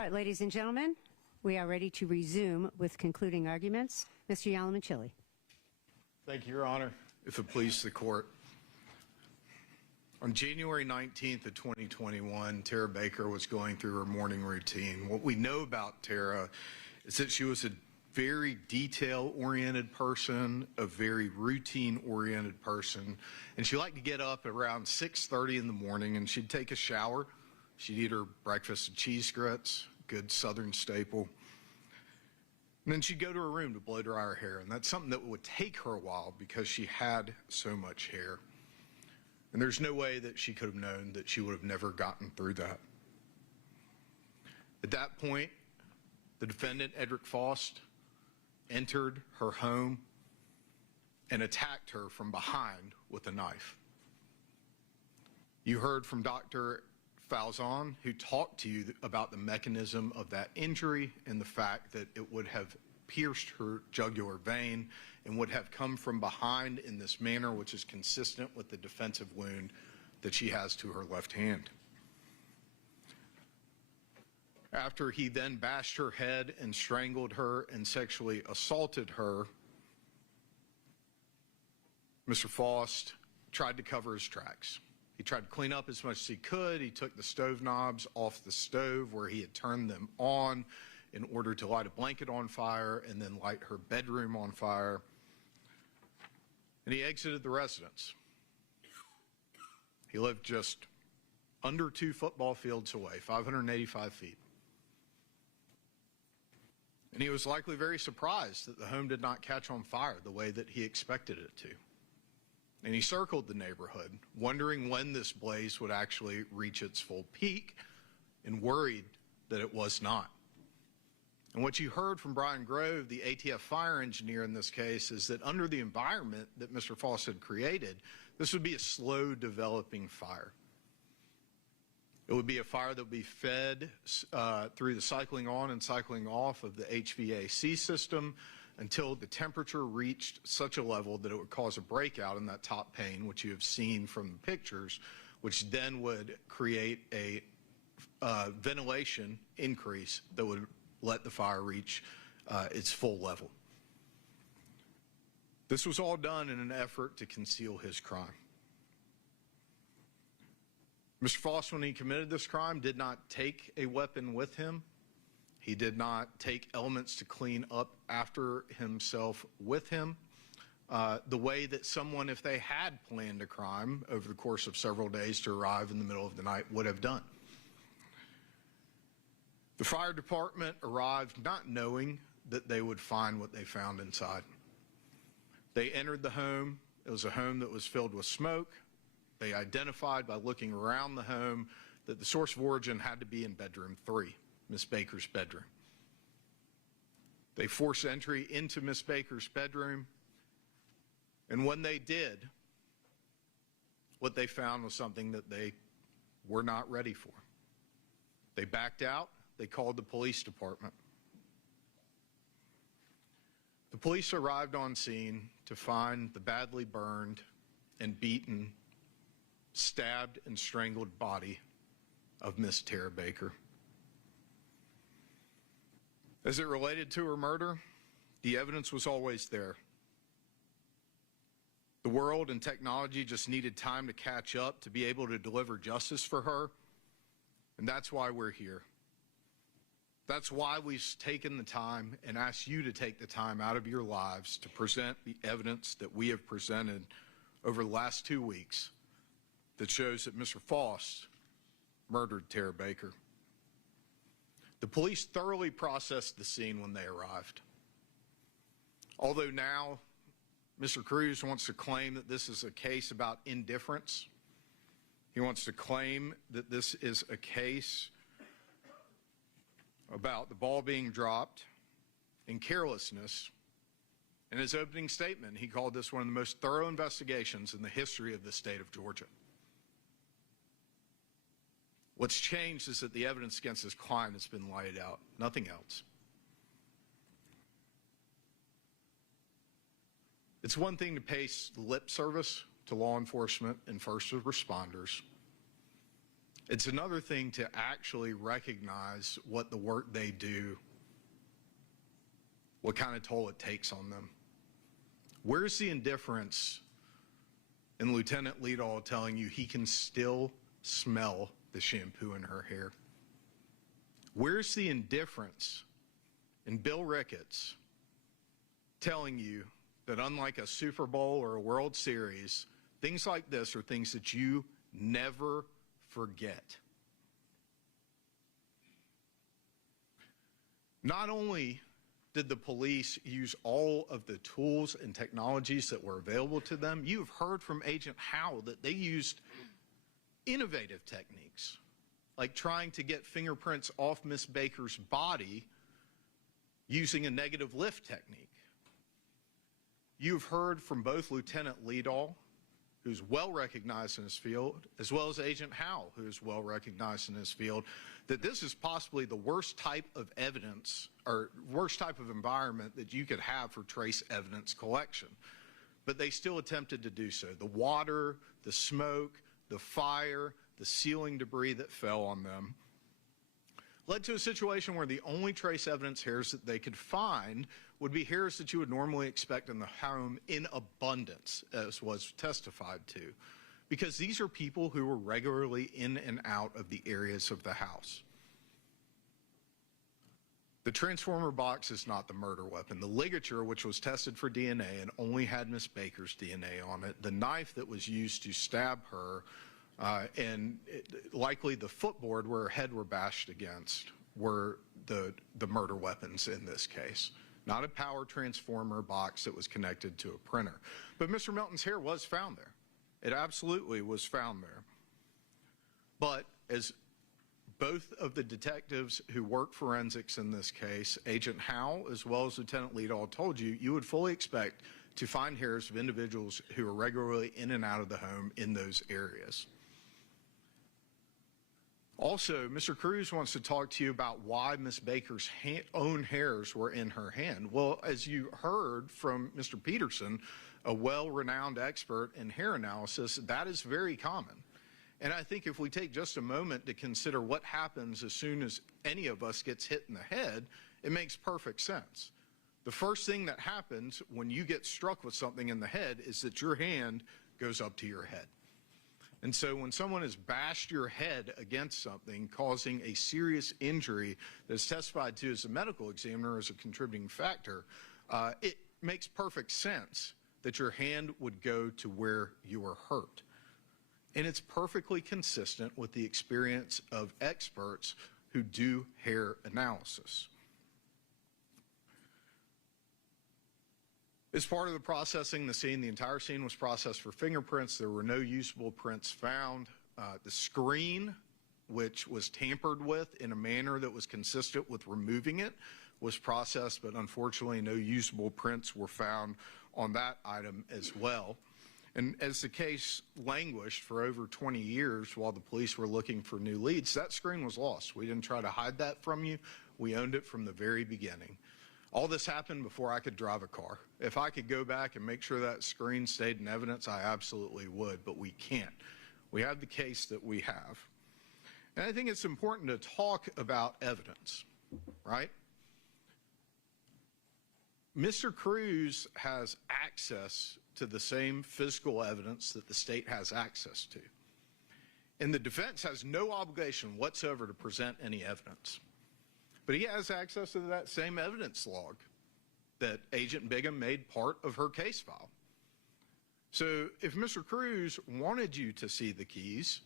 All right, ladies and gentlemen, we are ready to resume with concluding arguments. Mr. Yalamanchili. Thank you, Your Honor. If it pleases the court. On January 19th of 2021, Tara Baker was going through her morning routine. What we know about Tara is that she was a very detail-oriented person, a very routine-oriented person, and she liked to get up around 6:30 in the morning and she'd take a shower. She'd eat her breakfast of cheese grits, good Southern staple. And then she'd go to her room to blow dry her hair, and that's something that would take her a while because she had so much hair. And there's no way that she could have known that she would have never gotten through that. At that point, the defendant, Edric Faust, entered her home and attacked her from behind with a knife. You heard from Dr. Falzon, who talked to you about the mechanism of that injury and the fact that it would have pierced her jugular vein and would have come from behind in this manner, which is consistent with the defensive wound that she has to her left hand. After he then bashed her head and strangled her and sexually assaulted her, Mr. Faust tried to cover his tracks. He tried to clean up as much as he could. He took the stove knobs off the stove where he had turned them on in order to light a blanket on fire and then light her bedroom on fire. And he exited the residence. He lived just under 2 football fields away, 585 feet. And he was likely very surprised that the home did not catch on fire the way that he expected it to. And he circled the neighborhood, wondering when this blaze would actually reach its full peak, and worried that it was not. And what you heard from Brian Grove, the ATF fire engineer in this case, is that under the environment that Mr. Faust had created, this would be a slow developing fire. It would be a fire that would be fed through the cycling on and cycling off of the HVAC system until the temperature reached such a level that it would cause a breakout in that top pane, which you have seen from the pictures, which then would create a ventilation increase that would let the fire reach its full level. This was all done in an effort to conceal his crime. Mr. Faust, when he committed this crime, did not take a weapon with him. He did not take elements to clean up after himself with him, the way that someone, if they had planned a crime over the course of several days to arrive in the middle of the night, would have done. The fire department arrived not knowing that they would find what they found inside. They entered the home. It was a home that was filled with smoke. They identified by looking around the home that the source of origin had to be in bedroom 3, Miss Baker's bedroom. They forced entry into Miss Baker's bedroom, and when they did, what they found was something that they were not ready for. They backed out. They called the police department. The police arrived on scene to find the badly burned and beaten, stabbed and strangled body of Miss Tara Baker. As it related to her murder, the evidence was always there. The world and technology just needed time to catch up to be able to deliver justice for her, and that's why we're here. That's why we've taken the time and asked you to take the time out of your lives to present the evidence that we have presented over the last 2 weeks that shows that Mr. Faust murdered Tara Baker. The police thoroughly processed the scene when they arrived. Although now Mr. Cruz wants to claim that this is a case about indifference, he wants to claim that this is a case about the ball being dropped and carelessness. In his opening statement, he called this one of the most thorough investigations in the history of the state of Georgia. What's changed is that the evidence against his client has been laid out, nothing else. It's one thing to pay lip service to law enforcement and first responders, It's another thing to actually recognize what the work they do, what kind of toll it takes on them. Where's the indifference in Lieutenant Liedall telling you he can still smell the shampoo in her hair? Where's the indifference in Bill Ricketts telling you that unlike a Super Bowl or a World Series, things like this are things that you never forget? Not only did the police use all of the tools and technologies that were available to them, you've heard from Agent Howe that they used innovative techniques, like trying to get fingerprints off Miss Baker's body using a negative lift technique. You've heard from both Lieutenant Liedall, who's well recognized in his field, as well as Agent Howe, who is well recognized in his field, that this is possibly the worst type of evidence or worst type of environment that you could have for trace evidence collection. But they still attempted to do so. The water, the smoke, the fire, the ceiling debris that fell on them led to a situation where the only trace evidence hairs that they could find would be hairs that you would normally expect in the home in abundance, as was testified to, because these are people who were regularly in and out of the areas of the house. The transformer box is not the murder weapon. The ligature, which was tested for DNA and only had Miss Baker's DNA on it, the knife that was used to stab her, likely the footboard where her head were bashed against were the murder weapons in this case. Not a power transformer box that was connected to a printer. But Mr. Melton's hair was found there. It absolutely was found there. But as both of the detectives who worked forensics in this case, Agent Howe as well as Lieutenant Liedall, told you, you would fully expect to find hairs of individuals who are regularly in and out of the home in those areas. Also, Mr. Cruz wants to talk to you about why Miss Baker's own hairs were in her hand. Well, as you heard from Mr. Peterson, a well-renowned expert in hair analysis, that is very common. And I think if we take just a moment to consider what happens as soon as any of us gets hit in the head, it makes perfect sense. The first thing that happens when you get struck with something in the head is that your hand goes up to your head. And so when someone has bashed your head against something, causing a serious injury that is testified to as a medical examiner as a contributing factor, it makes perfect sense that your hand would go to where you were hurt. And it's perfectly consistent with the experience of experts who do hair analysis. As part of the processing the scene, the entire scene was processed for fingerprints. There were no usable prints found. The screen, which was tampered with in a manner that was consistent with removing it, was processed, but unfortunately no usable prints were found on that item as well. And as the case languished for over 20 years while the police were looking for new leads, that screen was lost. We didn't try to hide that from you. We owned it from the very beginning. All this happened before I could drive a car. If I could go back and make sure that screen stayed in evidence, I absolutely would, but we can't. We have the case that we have. And I think it's important to talk about evidence, right? Mr. Cruz has access to the same physical evidence that the state has access to. And the defense has no obligation whatsoever to present any evidence. But he has access to that same evidence log that Agent Bigham made part of her case file. So if Mr. Cruz wanted you to see the keys,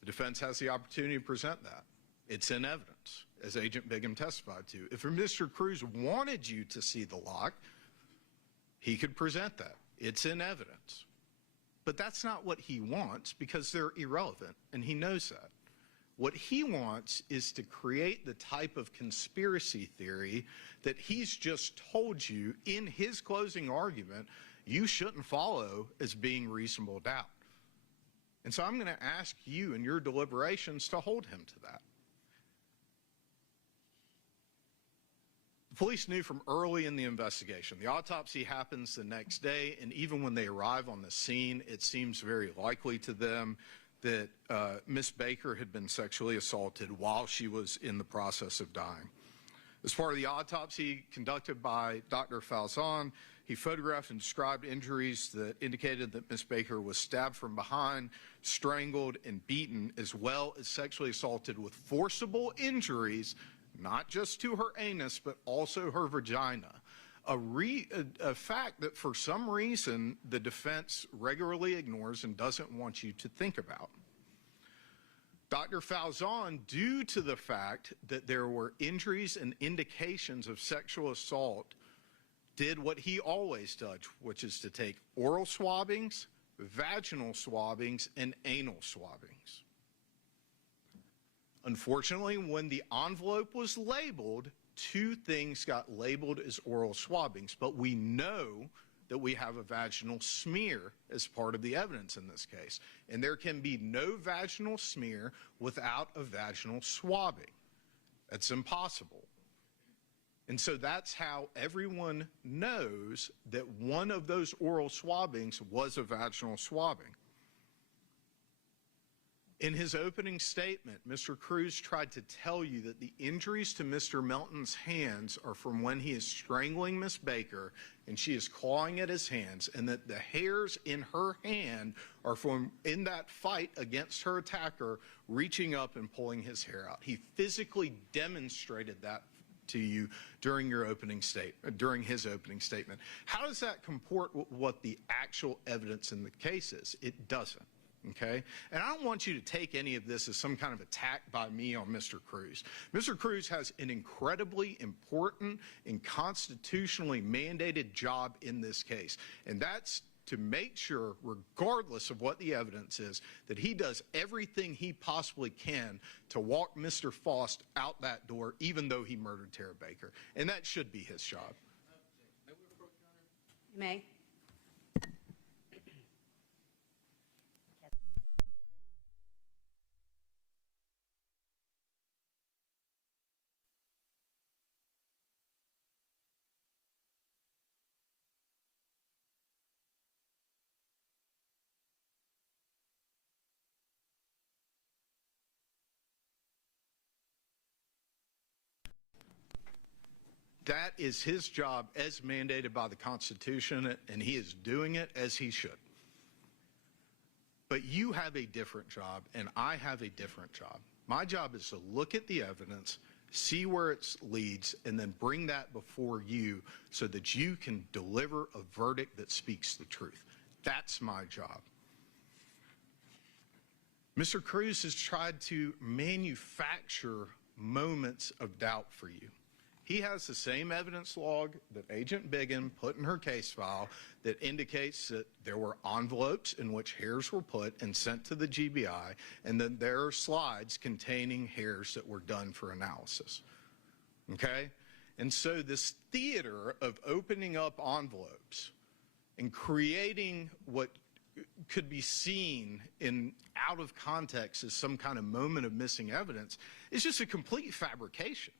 the defense has the opportunity to present that. It's in evidence, as Agent Bigham testified to. If Mr. Cruz wanted you to see the lock, he could present that. It's in evidence. But that's not what he wants because they're irrelevant, and he knows that. What he wants is to create the type of conspiracy theory that he's just told you in his closing argument you shouldn't follow as being reasonable doubt. And so I'm going to ask you in your deliberations to hold him to that. The police knew from early in the investigation. The autopsy happens the next day, and even when they arrive on the scene, it seems very likely to them that Miss Baker had been sexually assaulted while she was in the process of dying. As part of the autopsy conducted by Dr. Falzon, he photographed and described injuries that indicated that Miss Baker was stabbed from behind, strangled, and beaten, as well as sexually assaulted with forcible injuries, not just to her anus, but also her vagina. A fact that for some reason the defense regularly ignores and doesn't want you to think about. Dr. Falzon, due to the fact that there were injuries and indications of sexual assault, did what he always does, which is to take oral swabbings, vaginal swabbings, and anal swabbings. Unfortunately, when the envelope was labeled, two things got labeled as oral swabbings, but we know that we have a vaginal smear as part of the evidence in this case. And there can be no vaginal smear without a vaginal swabbing. That's impossible. And so that's how everyone knows that one of those oral swabbings was a vaginal swabbing. In his opening statement, Mr. Cruz tried to tell you that the injuries to Mr. Melton's hands are from when he is strangling Miss Baker and she is clawing at his hands, and that the hairs in her hand are from in that fight against her attacker reaching up and pulling his hair out. He physically demonstrated that to you during his opening statement. How does that comport with what the actual evidence in the case is? It doesn't. Okay? And I don't want you to take any of this as some kind of attack by me on Mr. Cruz. Mr. Cruz has an incredibly important and constitutionally mandated job in this case. And that's to make sure, regardless of what the evidence is, that he does everything he possibly can to walk Mr. Faust out that door, even though he murdered Tara Baker. And that should be his job. You may. That is his job as mandated by the Constitution, and he is doing it as he should. But you have a different job, and I have a different job. My job is to look at the evidence, see where it leads, and then bring that before you so that you can deliver a verdict that speaks the truth. That's my job. Mr. Cruz has tried to manufacture moments of doubt for you. He has the same evidence log that Agent Biggin put in her case file that indicates that there were envelopes in which hairs were put and sent to the GBI, and then there are slides containing hairs that were done for analysis. Okay? And so this theater of opening up envelopes and creating what could be seen in out of context as some kind of moment of missing evidence is just a complete fabrication.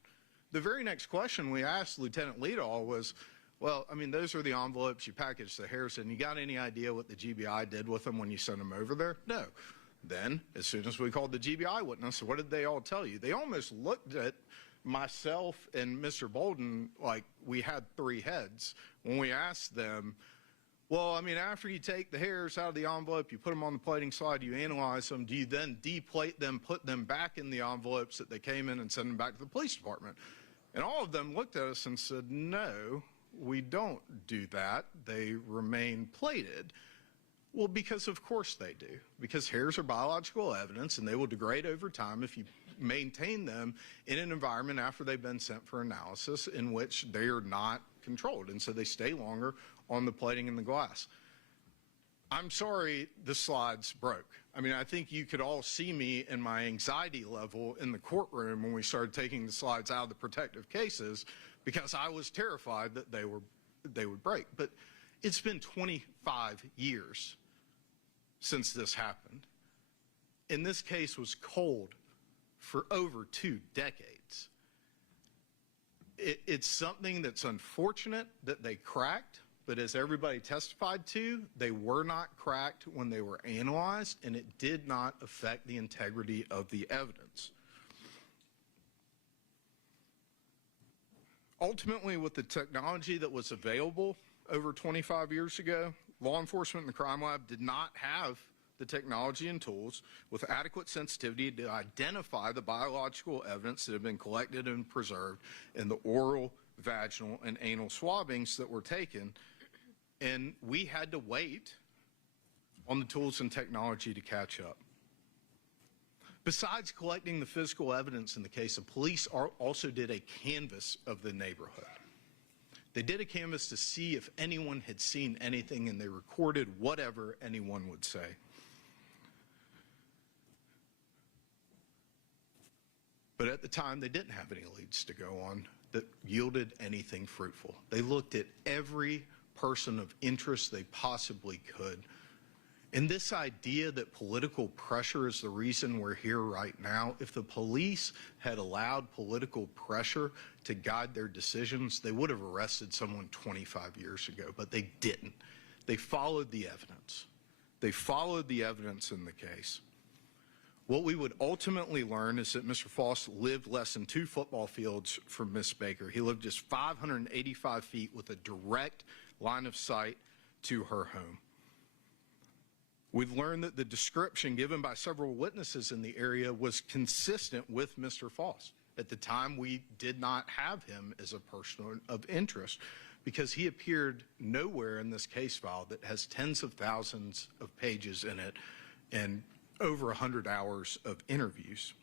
The very next question we asked Lieutenant Leadall was, well, I mean, those are the envelopes you packaged the hairs in. You got any idea what the GBI did with them when you sent them over there? No. Then, as soon as we called the GBI witness, what did they all tell you? They almost looked at myself and Mr. Bolden like we had three heads when we asked them, well, I mean, after you take the hairs out of the envelope, you put them on the plating slide, you analyze them, do you then deplate them, put them back in the envelopes that they came in and send them back to the police department? And all of them looked at us and said, no, we don't do that. They remain plated. Well, because of course they do. Because hairs are biological evidence, and they will degrade over time if you maintain them in an environment after they've been sent for analysis in which they are not controlled. And so they stay longer on the plating and the glass. I'm sorry the slides broke. I mean, I think you could all see me in my anxiety level in the courtroom when we started taking the slides out of the protective cases because I was terrified that they would break. But it's been 25 years since this happened. And this case was cold for over 2 decades. It's something that's unfortunate that they cracked, but as everybody testified to, they were not cracked when they were analyzed, and it did not affect the integrity of the evidence. Ultimately, with the technology that was available over 25 years ago, law enforcement and the crime lab did not have the technology and tools with adequate sensitivity to identify the biological evidence that had been collected and preserved in the oral, vaginal, and anal swabbings that were taken. And we had to wait on the tools and technology to catch up. Besides collecting the physical evidence in the case, the police also did a canvass of the neighborhood. They did a canvass to see if anyone had seen anything, and they recorded whatever anyone would say. But at the time, they didn't have any leads to go on that yielded anything fruitful. They looked at every person of interest they possibly could. And this idea that political pressure is the reason we're here right now, if the police had allowed political pressure to guide their decisions, they would have arrested someone 25 years ago, but they didn't. They followed the evidence. They followed the evidence in the case. What we would ultimately learn is that Mr. Foss lived less than 2 football fields from Miss Baker. He lived just 585 feet with a direct line of sight to her home. We've learned that the description given by several witnesses in the area was consistent with Mr. Foss. At the time, we did not have him as a person of interest because he appeared nowhere in this case file that has tens of thousands of pages in it and over 100 hours of interviews.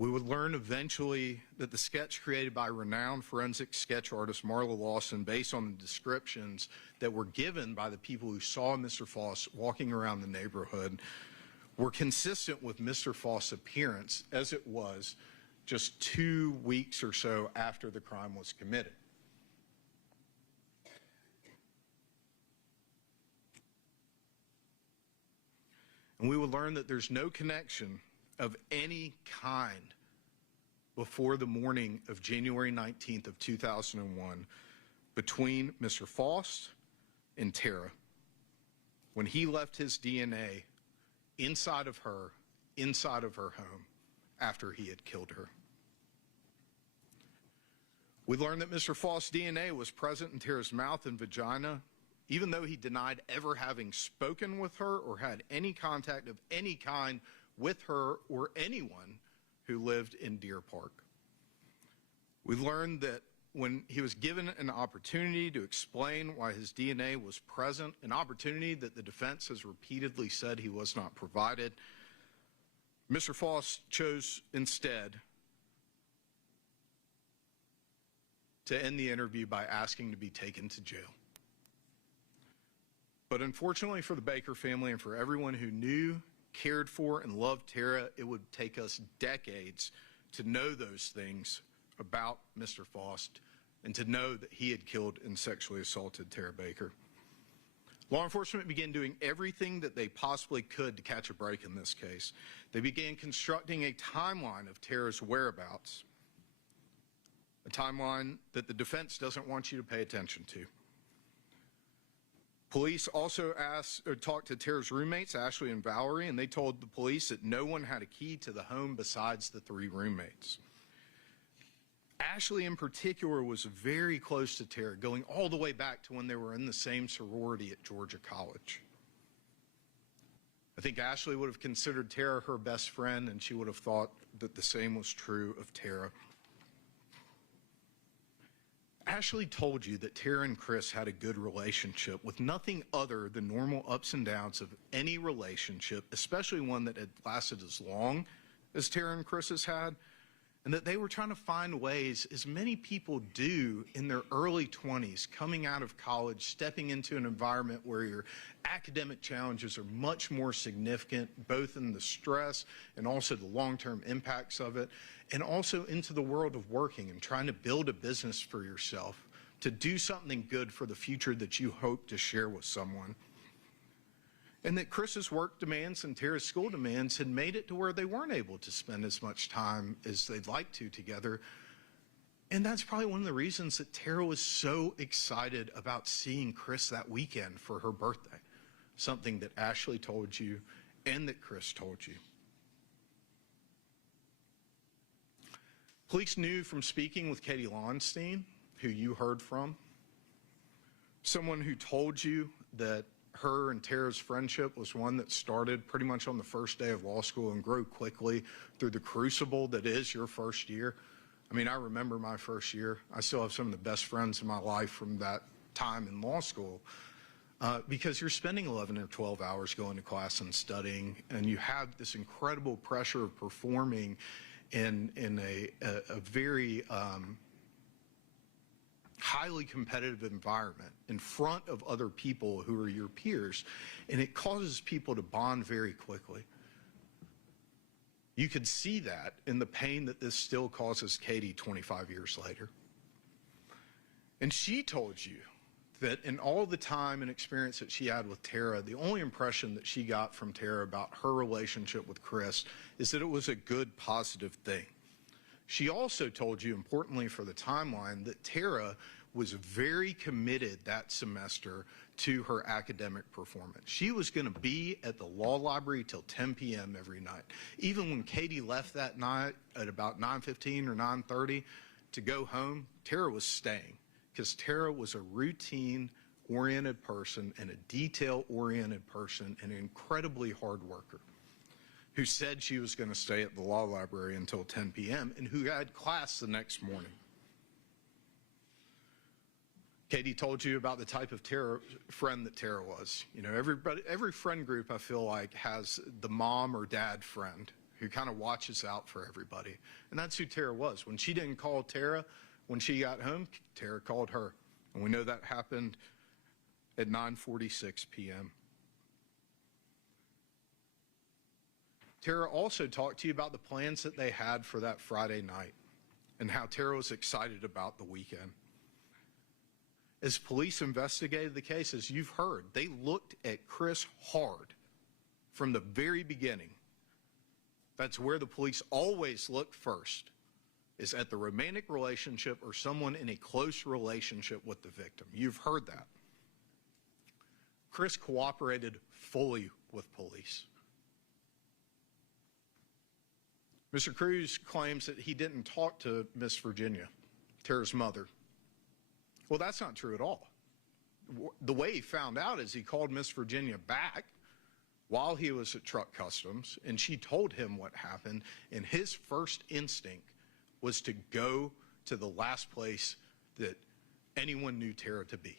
We would learn eventually that the sketch created by renowned forensic sketch artist Marla Lawson, based on the descriptions that were given by the people who saw Mr. Foss walking around the neighborhood, were consistent with Mr. Foss' appearance as it was just 2 weeks or so after the crime was committed. And we would learn that there's no connection of any kind before the morning of January 19th of 2001 between Mr. Foss and Tara when he left his DNA inside of her home after he had killed her. We learned that Mr. Foss' DNA was present in Tara's mouth and vagina, even though he denied ever having spoken with her or had any contact of any kind with her or anyone who lived in Deer Park. We learned that when he was given an opportunity to explain why his DNA was present, an opportunity that the defense has repeatedly said he was not provided, Mr. Foss chose instead to end the interview by asking to be taken to jail. But unfortunately for the Baker family and for everyone who knew, cared for, and loved Tara, it would take us decades to know those things about Mr. Foss and to know that he had killed and sexually assaulted Tara Baker. Law enforcement began doing everything that they possibly could to catch a break in this case. They began constructing a timeline of Tara's whereabouts, a timeline that the defense doesn't want you to pay attention to. Police also talked to Tara's roommates, Ashley and Valerie, and they told the police that no one had a key to the home besides the 3 roommates. Ashley in particular was very close to Tara, going all the way back to when they were in the same sorority at Georgia College. I think Ashley would have considered Tara her best friend, and she would have thought that the same was true of Tara. Ashley told you that Tara and Chris had a good relationship with nothing other than normal ups and downs of any relationship, especially one that had lasted as long as Tara and Chris's had, and that they were trying to find ways, as many people do in their early 20s, coming out of college, stepping into an environment where your academic challenges are much more significant, both in the stress and also the long-term impacts of it, and also into the world of working and trying to build a business for yourself, to do something good for the future that you hope to share with someone. And that Chris's work demands and Tara's school demands had made it to where they weren't able to spend as much time as they'd like to together. And that's probably one of the reasons that Tara was so excited about seeing Chris that weekend for her birthday. Something that Ashley told you and that Chris told you. Police knew from speaking with Katie Lonstein, who you heard from, someone who told you that her and Tara's friendship was one that started pretty much on the first day of law school and grew quickly through the crucible that is your first year. I mean, I remember my first year. I still have some of the best friends in my life from that time in law school because you're spending 11 or 12 hours going to class and studying, and you have this incredible pressure of performing in a very highly competitive environment in front of other people who are your peers, and it causes people to bond very quickly. You could see that in the pain that this still causes Katie 25 years later. And she told you that in all the time and experience that she had with Tara, the only impression that she got from Tara about her relationship with Chris is that it was a good, positive thing. She also told you, importantly for the timeline, that Tara was very committed that semester to her academic performance. She was going to be at the law library till 10 p.m. every night. Even when Katie left that night at about 9:15 or 9:30 to go home, Tara was staying because Tara was a routine-oriented person and a detail-oriented person and an incredibly hard worker who said she was going to stay at the law library until 10 p.m. and who had class the next morning. Katie told you about the type of friend that Tara was. You know, every friend group, I feel like, has the mom or dad friend who kind of watches out for everybody. And that's who Tara was. When she didn't call Tara when she got home, Tara called her. And we know that happened at 9:46 p.m. Tara also talked to you about the plans that they had for that Friday night and how Tara was excited about the weekend. As police investigated the case, as you've heard, they looked at Chris hard from the very beginning. That's where the police always look first, is at the romantic relationship or someone in a close relationship with the victim. You've heard that. Chris cooperated fully with police. Mr. Cruz claims that he didn't talk to Miss Virginia, Tara's mother. Well, that's not true at all. The way he found out is he called Miss Virginia back while he was at Truck Customs, and she told him what happened, and his first instinct was to go to the last place that anyone knew Tara to be.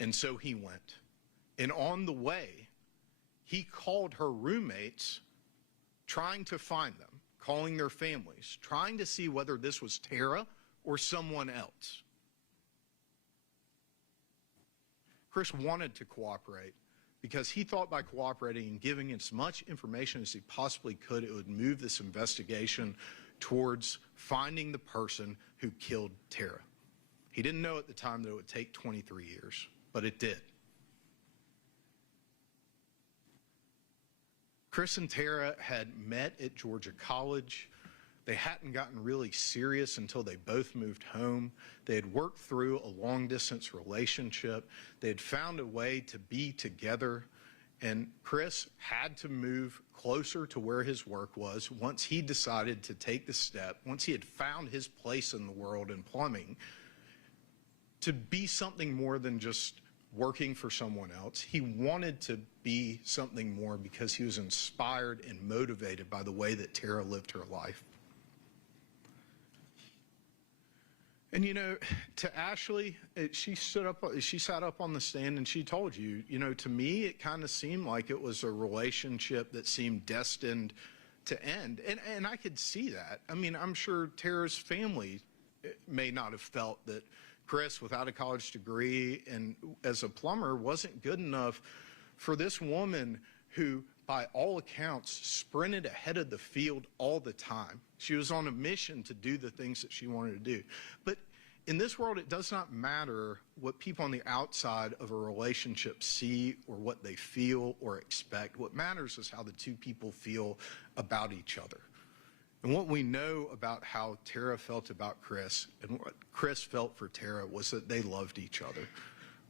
And so he went. And on the way, he called her roommates, trying to find them, calling their families, trying to see whether this was Tara or someone else. Chris wanted to cooperate because he thought by cooperating and giving as much information as he possibly could, it would move this investigation towards finding the person who killed Tara. He didn't know at the time that it would take 23 years, but it did. Chris and Tara had met at Georgia College. They hadn't gotten really serious until they both moved home. They had worked through a long-distance relationship. They had found a way to be together, and Chris had to move closer to where his work was once he decided to take the step, once he had found his place in the world in plumbing, to be something more than just working for someone else. He wanted to be something more because he was inspired and motivated by the way that Tara lived her life. And, you know, to Ashley, she sat up on the stand and she told you, you know, to me, it kind of seemed like it was a relationship that seemed destined to end. And I could see that. I mean, I'm sure Tara's family may not have felt that Chris, without a college degree and as a plumber, wasn't good enough for this woman who, by all accounts, sprinted ahead of the field all the time. She was on a mission to do the things that she wanted to do. But in this world, it does not matter what people on the outside of a relationship see or what they feel or expect. What matters is how the two people feel about each other. And what we know about how Tara felt about Chris and what Chris felt for Tara was that they loved each other,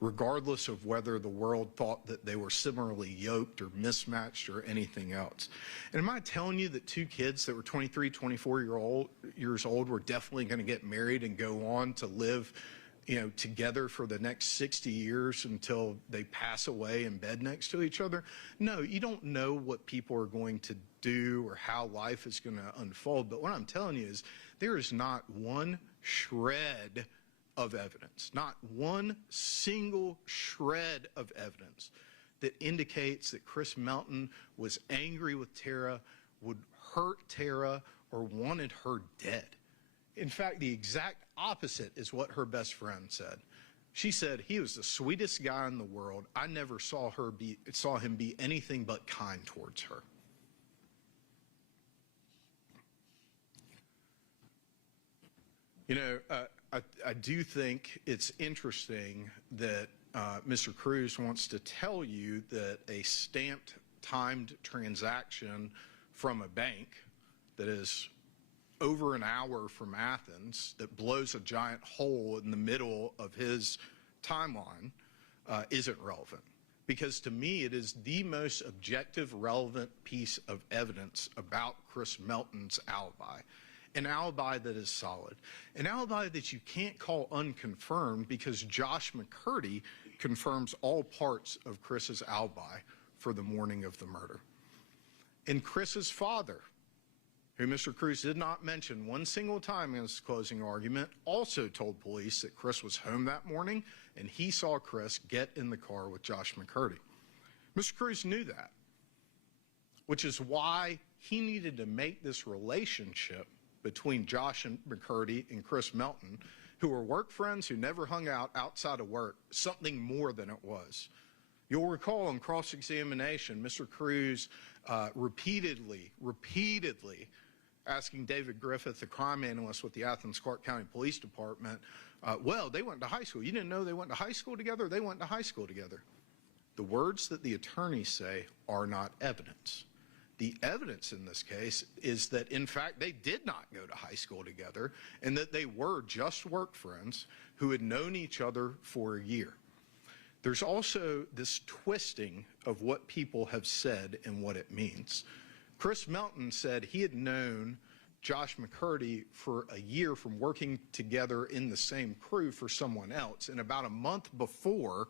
regardless of whether the world thought that they were similarly yoked or mismatched or anything else. And am I telling you that two kids that were 23, 24 years old were definitely going to get married and go on to live, together for the next 60 years until they pass away in bed next to each other? No, you don't know what people are going to do or how life is going to unfold. But what I'm telling you is there is not one shred of evidence, not one single shred of evidence that indicates that Chris Melton was angry with Tara, would hurt Tara, or wanted her dead. In fact, the exact opposite is what her best friend said. She said, he was the sweetest guy in the world. I never saw him be anything but kind towards her. I do think it's interesting that Mr. Cruz wants to tell you that a stamped, timed transaction from a bank that is over an hour from Athens, that blows a giant hole in the middle of his timeline, isn't relevant. Because to me, it is the most objective, relevant piece of evidence about Chris Melton's alibi. An alibi that is solid. An alibi that you can't call unconfirmed because Josh McCurdy confirms all parts of Chris's alibi for the morning of the murder. And Chris's father, who Mr. Cruz did not mention one single time in his closing argument, also told police that Chris was home that morning and he saw Chris get in the car with Josh McCurdy. Mr. Cruz knew that, which is why he needed to make this relationship between Josh and McCurdy and Chris Melton, who were work friends who never hung out outside of work, something more than it was. You'll recall in cross-examination, Mr. Cruz repeatedly asking David Griffith, the crime analyst with the Athens-Clarke County Police Department, well, they went to high school. You didn't know they went to high school together? They went to high school together. The words that the attorneys say are not evidence. The evidence in this case is that, in fact, they did not go to high school together and that they were just work friends who had known each other for a year. There's also this twisting of what people have said and what it means. Chris Melton said he had known Josh McCurdy for a year from working together in the same crew for someone else. And about a month before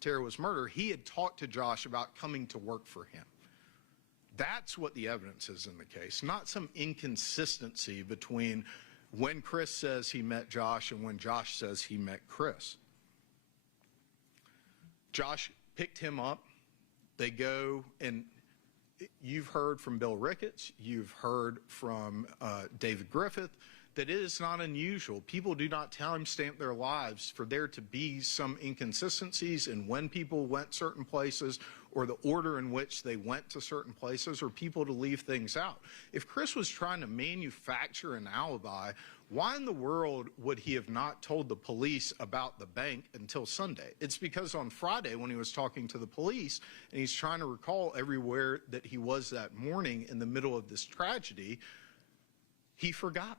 Tara was murdered, he had talked to Josh about coming to work for him. That's what the evidence is in the case, not some inconsistency between when Chris says he met Josh and when Josh says he met Chris. Josh picked him up. They go, and you've heard from Bill Ricketts, you've heard from David Griffith, that it is not unusual. People do not timestamp their lives for there to be some inconsistencies in when people went certain places or the order in which they went to certain places, or people to leave things out. If Chris was trying to manufacture an alibi, why in the world would he have not told the police about the bank until Sunday? It's because on Friday when he was talking to the police and he's trying to recall everywhere that he was that morning in the middle of this tragedy, he forgot.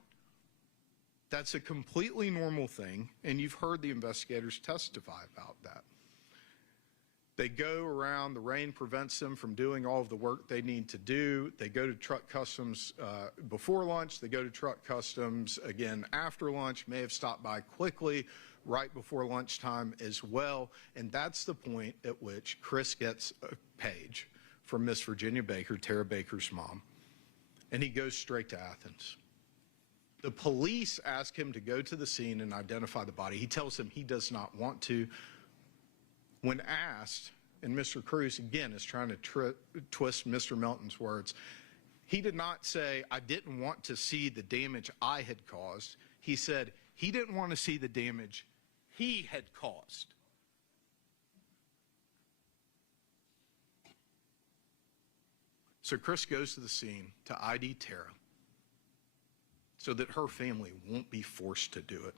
That's a completely normal thing, and you've heard the investigators testify about that. They go around, the rain prevents them from doing all of the work they need to do. They go to truck customs before lunch. They go to truck customs again after lunch, may have stopped by quickly right before lunchtime as well. And that's the point at which Chris gets a page from Miss Virginia Baker, Tara Baker's mom, and he goes straight to Athens. The police ask him to go to the scene and identify the body. He tells them he does not want to. When asked, and Mr. Cruz again is trying to twist Mr. Melton's words, he did not say, I didn't want to see the damage I had caused. He said he didn't want to see the damage he had caused. So Chris goes to the scene to ID Tara so that her family won't be forced to do it.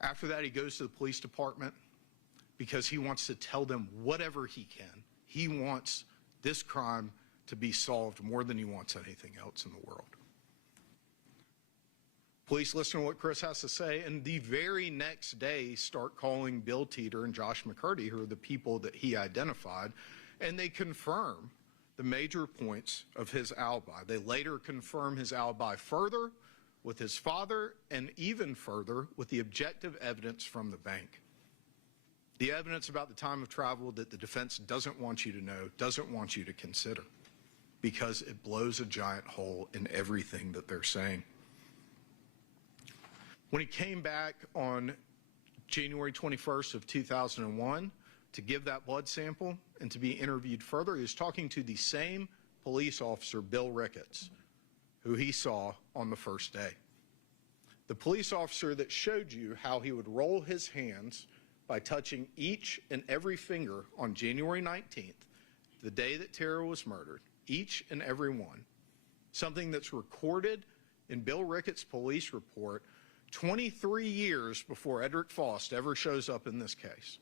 After that, he goes to the police department because he wants to tell them whatever he can. He wants this crime to be solved more than he wants anything else in the world. Police listen to what Chris has to say, and the very next day start calling Bill Teeter and Josh McCurdy, who are the people that he identified, and they confirm the major points of his alibi. They later confirm his alibi further with his father and even further with the objective evidence from the bank. The evidence about the time of travel that the defense doesn't want you to know, doesn't want you to consider, because it blows a giant hole in everything that they're saying. When he came back on January 21st of 2001 to give that blood sample and to be interviewed further, he was talking to the same police officer, Bill Ricketts, who he saw on the first day. The police officer that showed you how he would roll his hands by touching each and every finger on January 19th, the day that Tara was murdered, each and every one, something that's recorded in Bill Ricketts' police report 23 years before Edric Faust ever shows up in this case.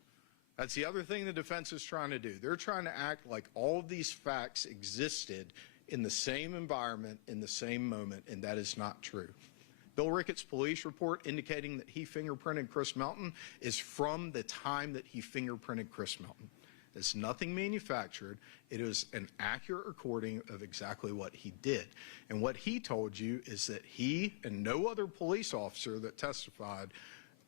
That's the other thing the defense is trying to do. They're trying to act like all of these facts existed in the same environment, in the same moment, and that is not true. Bill Ricketts' police report indicating that he fingerprinted Chris Melton is from the time that he fingerprinted Chris Melton. It's nothing manufactured. It is an accurate recording of exactly what he did. And what he told you is that he and no other police officer that testified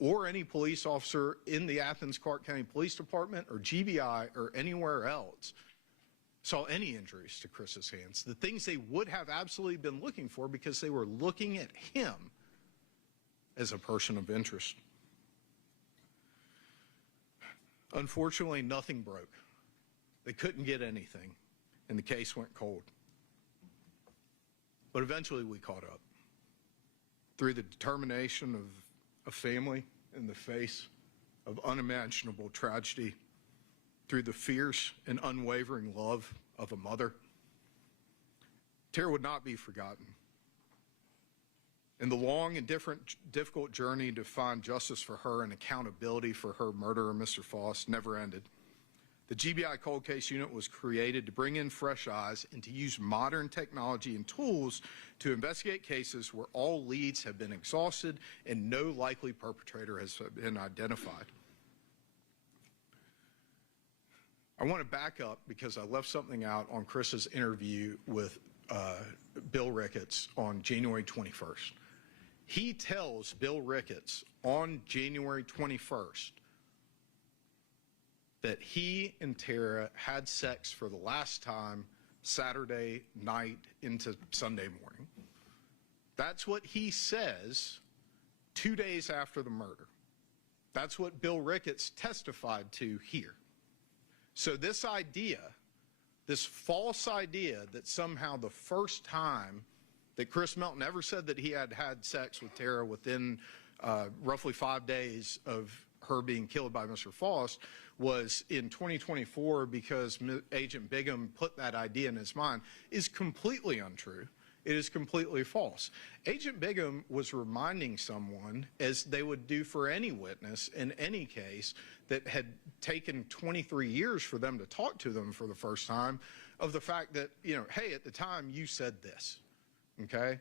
or any police officer in the Athens-Clarke County Police Department or GBI or anywhere else saw any injuries to Chris's hands. The things they would have absolutely been looking for because they were looking at him as a person of interest. Unfortunately, nothing broke. They couldn't get anything, and the case went cold. But eventually we caught up. Through the determination of a family in the face of unimaginable tragedy, through the fierce and unwavering love of a mother, Tara would not be forgotten. And the long and difficult journey to find justice for her and accountability for her murderer, Mr. Faust, never ended. The GBI Cold Case Unit was created to bring in fresh eyes and to use modern technology and tools to investigate cases where all leads have been exhausted and no likely perpetrator has been identified. I want to back up because I left something out on Chris's interview with Bill Ricketts on January 21st. He tells Bill Ricketts on January 21st that he and Tara had sex for the last time Saturday night into Sunday morning. That's what he says 2 days after the murder. That's what Bill Ricketts testified to here. So this idea, this false idea that somehow the first time that Chris Melton ever said that he had had sex with Tara within roughly 5 days of her being killed by Mr. Faust was in 2024 because Agent Bigham put that idea in his mind is completely untrue. It is completely false. Agent Bigham was reminding someone, as they would do for any witness in any case that had taken 23 years for them to talk to them for the first time, of the fact that, hey, at the time you said this, okay?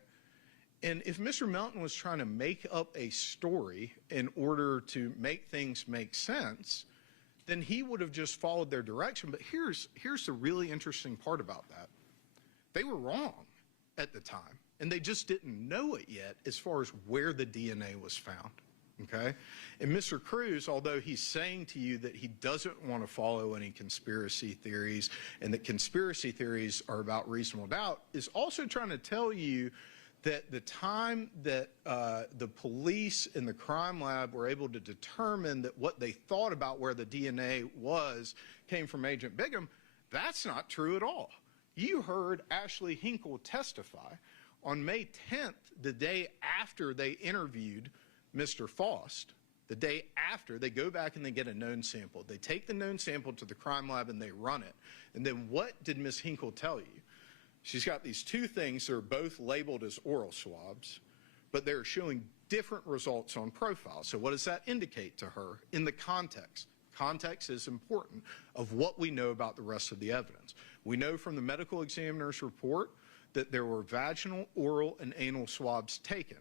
And if Mr. Melton was trying to make up a story in order to make things make sense, then he would have just followed their direction. But here's the really interesting part about that. They were wrong at the time, and they just didn't know it yet as far as where the DNA was found, okay? And Mr. Cruz, although he's saying to you that he doesn't want to follow any conspiracy theories and that conspiracy theories are about reasonable doubt, is also trying to tell you that the time that the police and the crime lab were able to determine that what they thought about where the DNA was came from Agent Bigham, that's not true at all. You heard Ashley Hinkle testify on May 10th, the day after they interviewed Mr. Faust. The day after, they go back and they get a known sample. They take the known sample to the crime lab and they run it. And then what did Ms. Hinkle tell you? She's got these two things that are both labeled as oral swabs, but they're showing different results on profile. So what does that indicate to her in the context? Context is important of what we know about the rest of the evidence. We know from the medical examiner's report that there were vaginal, oral, and anal swabs taken.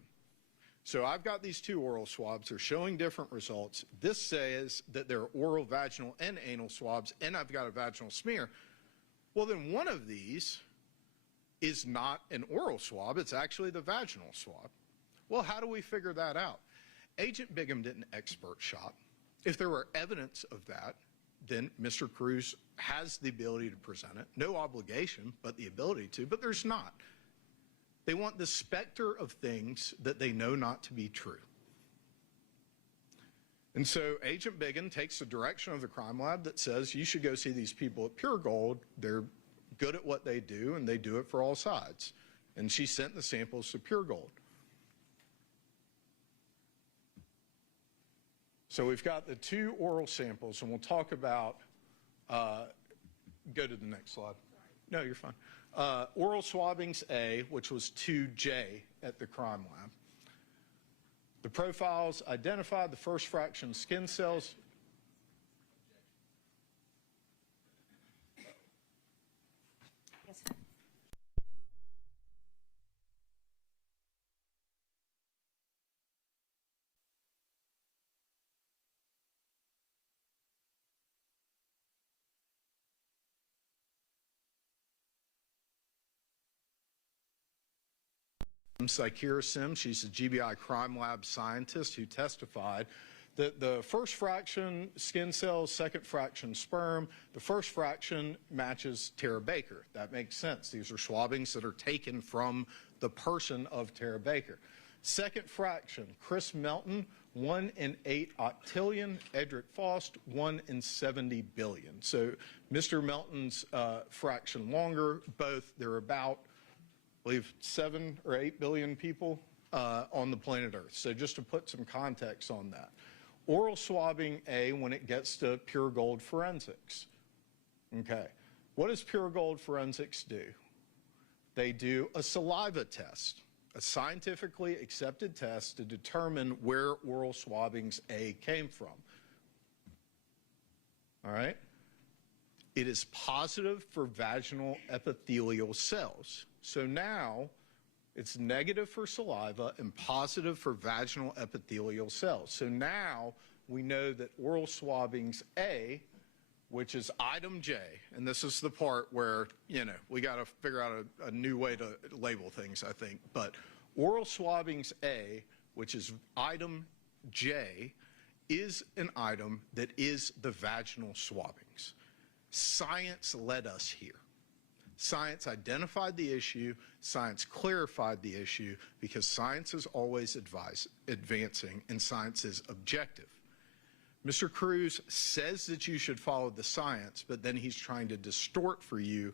So I've got these two oral swabs. They're showing different results. This says that there are oral, vaginal, and anal swabs, and I've got a vaginal smear. Well, then one of these is not an oral swab. It's actually the vaginal swab. Well, how do we figure that out? Agent Bigham did an expert shot. If there were evidence of that, then Mr. Cruz has the ability to present it. No obligation, but the ability to, but there's not. They want the specter of things that they know not to be true. And so Agent Bigham takes the direction of the crime lab that says you should go see these people at Pure Gold. They're good at what they do, and they do it for all sides. And she sent the samples to Pure Gold. So we've got the two oral samples, and we'll talk about, go to the next slide. No, you're fine. Oral swabbings A, which was 2J at the crime lab. The profiles identified the first fraction skin cells. Yes, sir. Sakira Sims, she's a GBI crime lab scientist who testified that the first fraction skin cells, second fraction sperm, the first fraction matches Tara Baker. That makes sense. These are swabbings that are taken from the person of Tara Baker. Second fraction, Chris Melton, 1 in 8 octillion, Edric Faust, 1 in 70 billion. So Mr. Melton's fraction longer, both, they're about, I believe, 7 or 8 billion people on the planet Earth. So just to put some context on that. Oral swabbing A when it gets to Pure Gold Forensics. Okay. What does Pure Gold Forensics do? They do a saliva test, a scientifically accepted test to determine where oral swabbings A came from. All right? It is positive for vaginal epithelial cells. So now it's negative for saliva and positive for vaginal epithelial cells. So now we know that oral swabbings A, which is item J, and this is the part where, you know, we got to figure out a new way to label things, I think. But oral swabbings A, which is item J, is an item that is the vaginal swabbings. Science led us here. Science identified the issue, science clarified the issue, because science is always advancing and science is objective. Mr. Cruz says that you should follow the science, but then he's trying to distort for you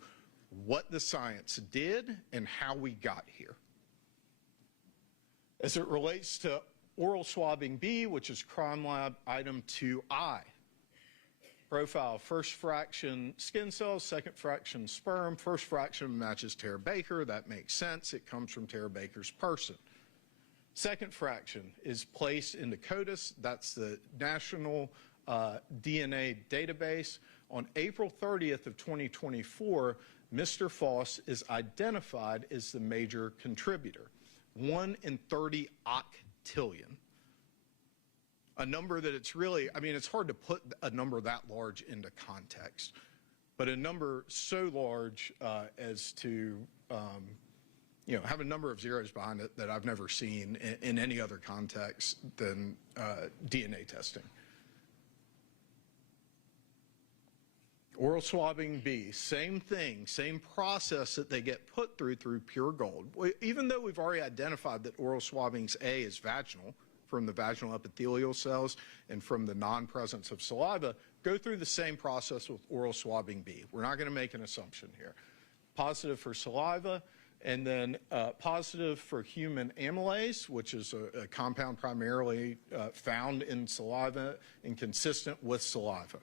what the science did and how we got here. As it relates to oral swabbing B, which is crime lab item 2I. Profile, first fraction skin cells, second fraction sperm. First fraction matches Tara Baker. That makes sense. It comes from Tara Baker's person. Second fraction is placed into CODIS. That's the National DNA Database. On April 30th of 2024, Mr. Foss is identified as the major contributor. 1 in 30 octillion. A number that it's really, I mean, it's hard to put a number that large into context, but a number so large as to, you know, have a number of zeros behind it that I've never seen in any other context than DNA testing. Oral swabbing B, same thing, same process that they get put through Pure Gold. Even though we've already identified that oral swabbings A is vaginal, from the vaginal epithelial cells and from the non-presence of saliva, go through the same process with oral swabbing B. We're not going to make an assumption here. Positive for saliva, and then positive for human amylase, which is a compound primarily found in saliva and consistent with saliva.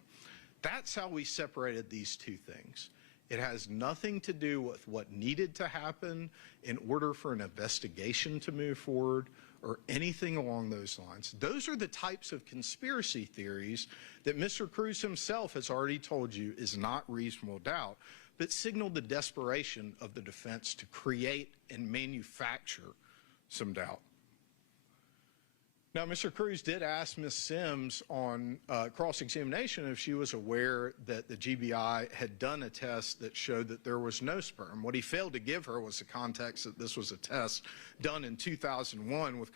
That's how we separated these two things. It has nothing to do with what needed to happen in order for an investigation to move forward or anything along those lines. Those are the types of conspiracy theories that Mr. Cruz himself has already told you is not reasonable doubt. but signaled the desperation of the defense to create and manufacture some doubt. Now, Mr. Cruz did ask Ms. Sims on cross-examination if she was aware that the GBI had done a test that showed that there was no sperm. What he failed to give her was the context that this was a test done in 2001 with